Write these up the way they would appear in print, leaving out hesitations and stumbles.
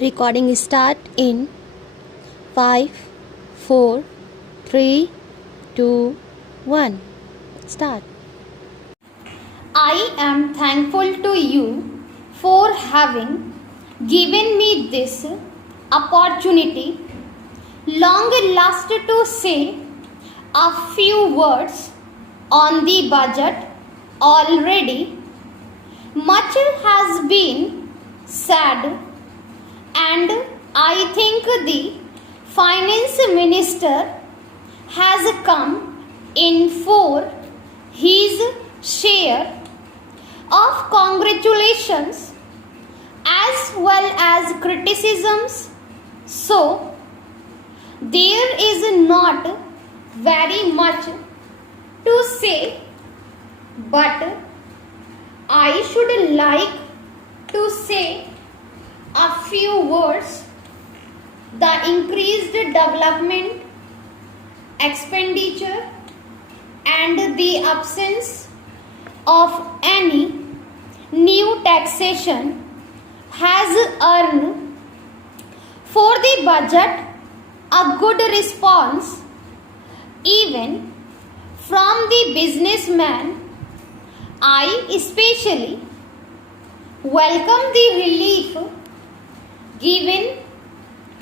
Recording start in 5, 4, 3, 2, 1. Start. I am thankful to you for having given me this opportunity. Long last to say a few words on the budget already. Much has been said, and I think the finance minister has come in for his share of congratulations as well as criticisms. So there is not very much to say, but I should like to say a few words. The increased development expenditure and the absence of any new taxation has earned for the budget a good response even from the businessman. I especially welcome the relief given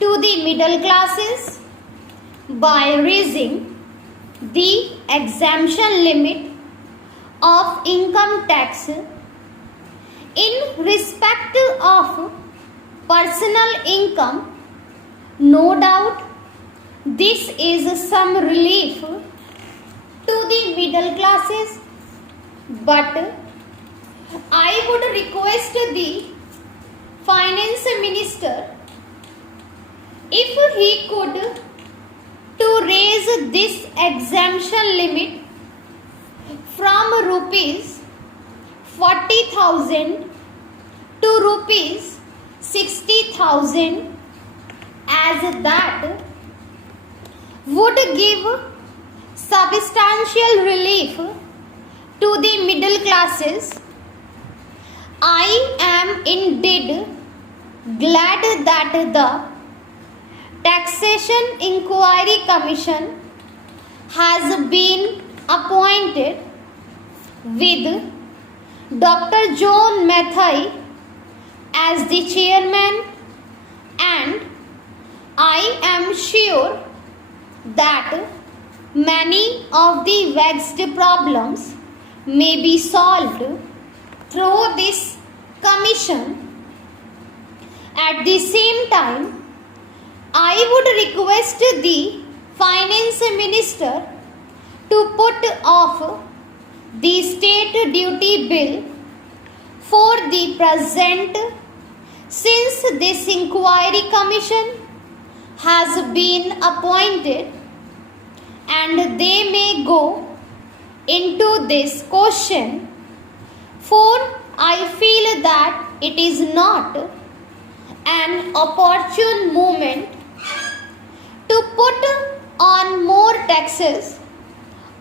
to the middle classes by raising the exemption limit of income tax in respect of personal income. No doubt this is some relief to the middle classes, but I would request the finance minister if he could to raise this exemption limit from rupees 40,000 to rupees 60,000, as that would give substantial relief to the middle classes. I am indeed glad that the Taxation Inquiry Commission has been appointed with Dr. John Mathai as the chairman, and I am sure that many of the vexed problems may be solved through this commission. At the same time, I would request the finance minister to put off the state duty bill for the present, since this inquiry commission has been appointed and they may go into this question, for I feel that it is not an opportune moment to put on more taxes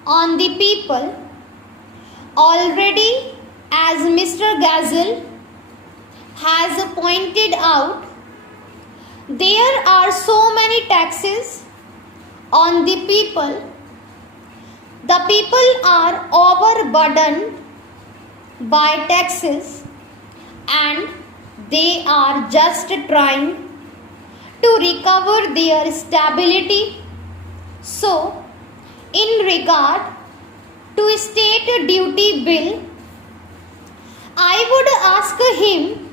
on the people. Already, as Mr. Gazelle has pointed out, there are so many taxes on the people. The people are overburdened by taxes and they are just trying to recover their stability. So, in regard to state duty bill, I would ask him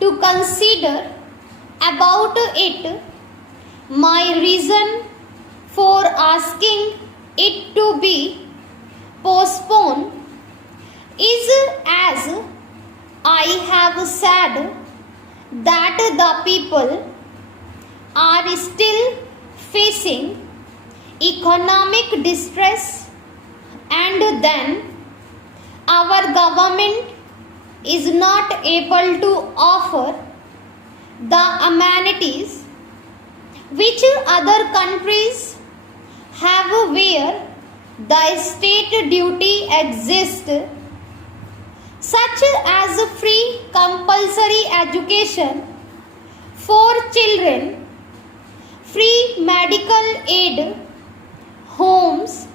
to consider about it. My reason for asking it to be postponed is, as I have said, that the people are still facing economic distress, and then our government is not able to offer the amenities which other countries have where the state duty exists, such as free compulsory education for children, free medical aid, homes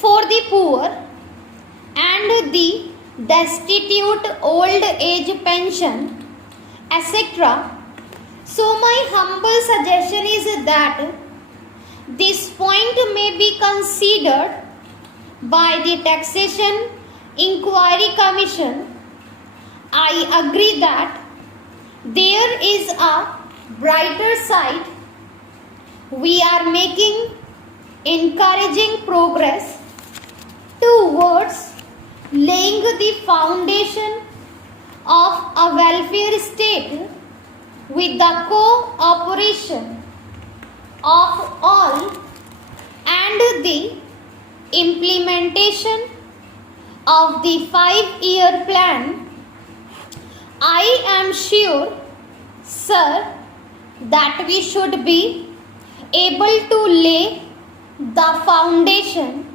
for the poor, and the destitute old age pension, etc. So my humble suggestion is that this point may be considered by the Taxation Inquiry Commission. I agree that there is a brighter side. We are making encouraging progress towards laying the foundation of a welfare state with the cooperation of all and the implementation of the 5-year plan. I am sure, sir, that we should be able to lay the foundation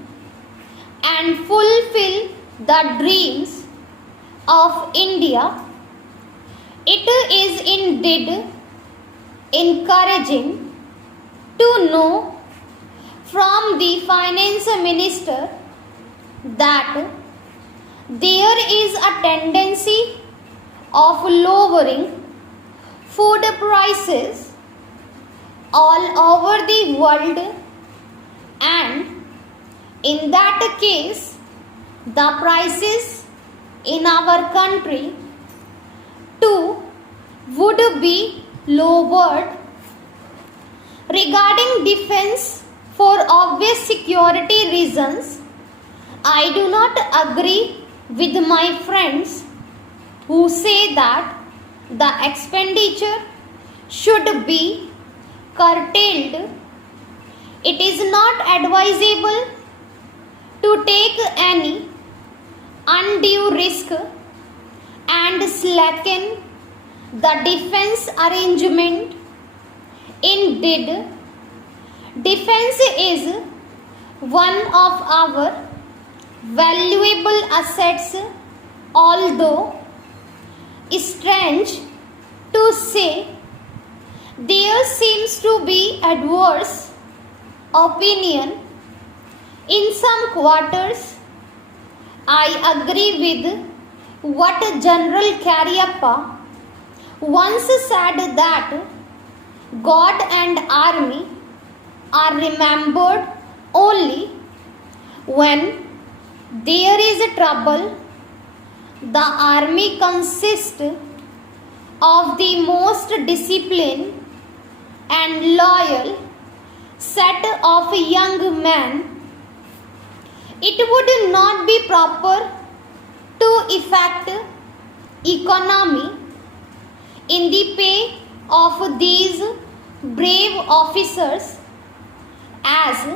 and fulfill the dreams of India. It is indeed encouraging to know from the finance minister that there is a tendency of lowering food prices all over the world, and in that case the prices in our country too would be lowered. Regarding defense, for obvious security reasons, I do not agree with my friends who say that the expenditure should be curtailed. It is not advisable to take any undue risk and slacken the defense arrangement. Indeed, defense is one of our valuable assets, although strange to say, there seems to be adverse opinion in some quarters. I agree with what General Cariappa once said, that God and army are remembered only when there is trouble. The army consists of the most disciplined and loyal set of young men. It would not be proper to effect economy in the pay of these brave officers, as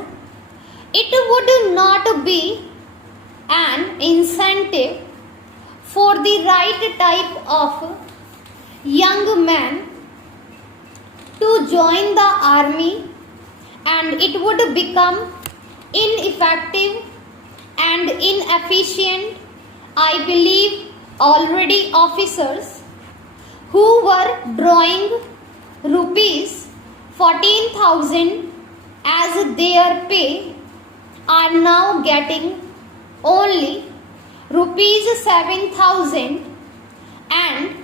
it would not be an incentive for the right type of young man to join the army, and it would become ineffective and inefficient. I believe already officers who were drawing rupees 14,000 as their pay are now getting only rupees 7,000 and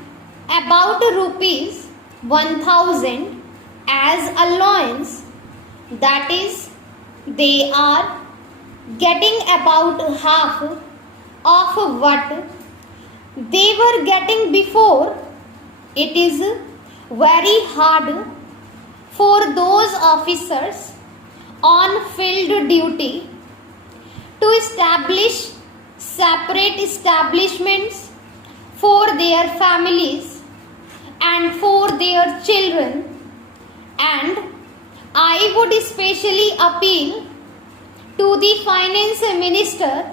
about rupees 1,000 as allowance. That is, they are getting about half of what they were getting before. It is very hard for those officers on field duty to establish separate establishments for their families and for their children, and I would especially appeal to the finance minister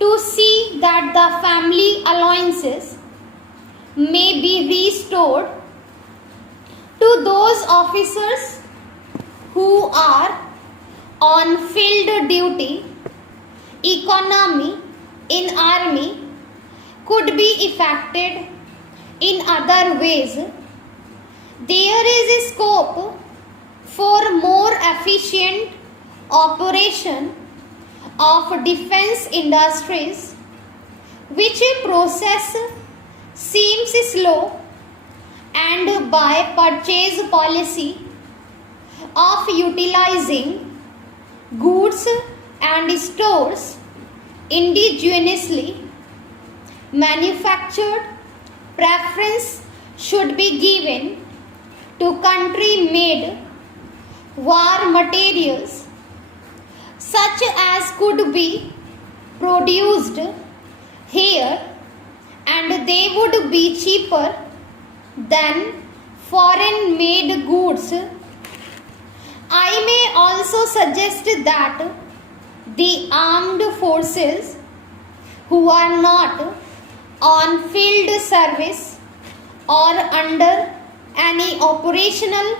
to see that the family allowances may be restored to those officers who are on field duty. Economy in army could be effected in other ways. There is scope for more efficient operation of defense industries, which process seems slow, and by purchase policy of utilizing goods and stores indigenously manufactured, preference should be given to country made war materials such as could be produced here, and they would be cheaper than foreign made goods. I may also suggest that the armed forces who are not on field service or under any operational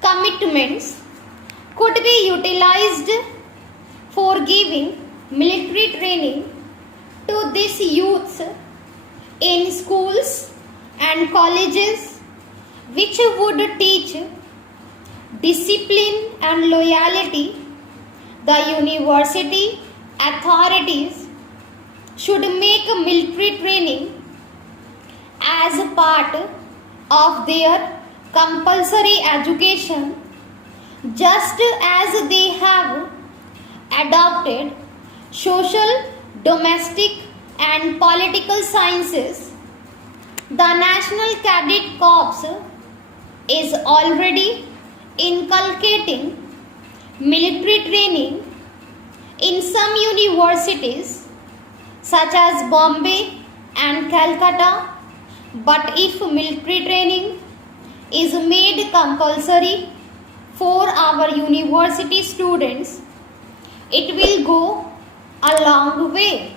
commitments could be utilized for giving military training to these youths in schools and colleges, which would teach discipline and loyalty. The university authorities should make military training as a part of their compulsory education, just as they have adopted social, domestic, and political sciences. The National Cadet Corps is already inculcating military training in some universities such as Bombay and Calcutta, but if military training is made compulsory for our university students, it will go a long way.